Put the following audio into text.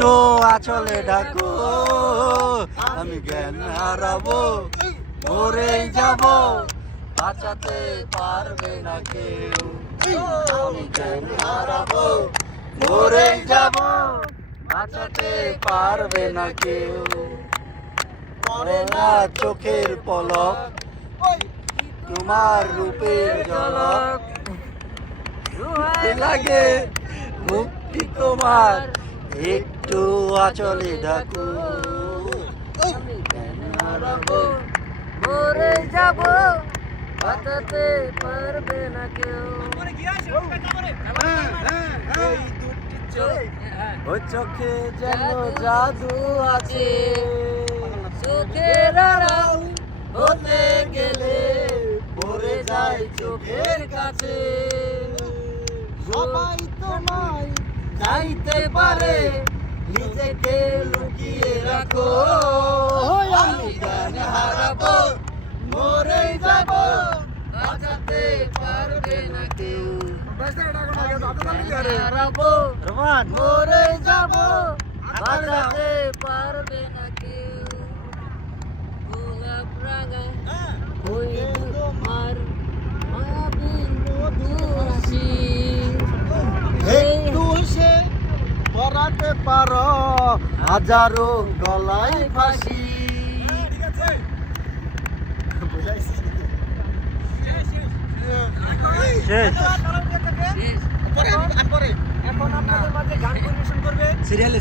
একটু আঁচলে ঢাকো, আমি জ্ঞান হারাবো, মরে যাব, বাঁচাতে পারবে না কেউ। আমি জ্ঞান হারাবো, মরে যাব, বাঁচাতে পারবে না কেউ। পড়ে না চোখের পলক, তোমার রূপের ঝলক, লাগে মুক্তি তোমার, একটু আঁচলে ঢাকো। আমি জ্ঞান হারাবো, মরে যাব, বাঁচাতে পারবে না কেউ। ওই চোখে যেন জাদু আছে, চোখের আড়াল হতে গেলে পড়ে যায় চোখের কাছে। সবাই তোমায় চাইতে পারে, নিজেকে লুকিয়ে রাখো। আমি জ্ঞান হারাবো, মরে যাব, বাঁচাতে পারবে না কেউ। হারাবো, রোমান মরে যাব, বাঁচাতে পারবে না কেউ। গোলাপ রাঙা ওই তোমার মায়াবীর মধুর হাসি, একটু সে পরাতে পারো হাজারো গলায় ফাঁসি। শেষ। এখন আপনাদের মাঝে গান পরিবেশন করবে সিরিয়ালে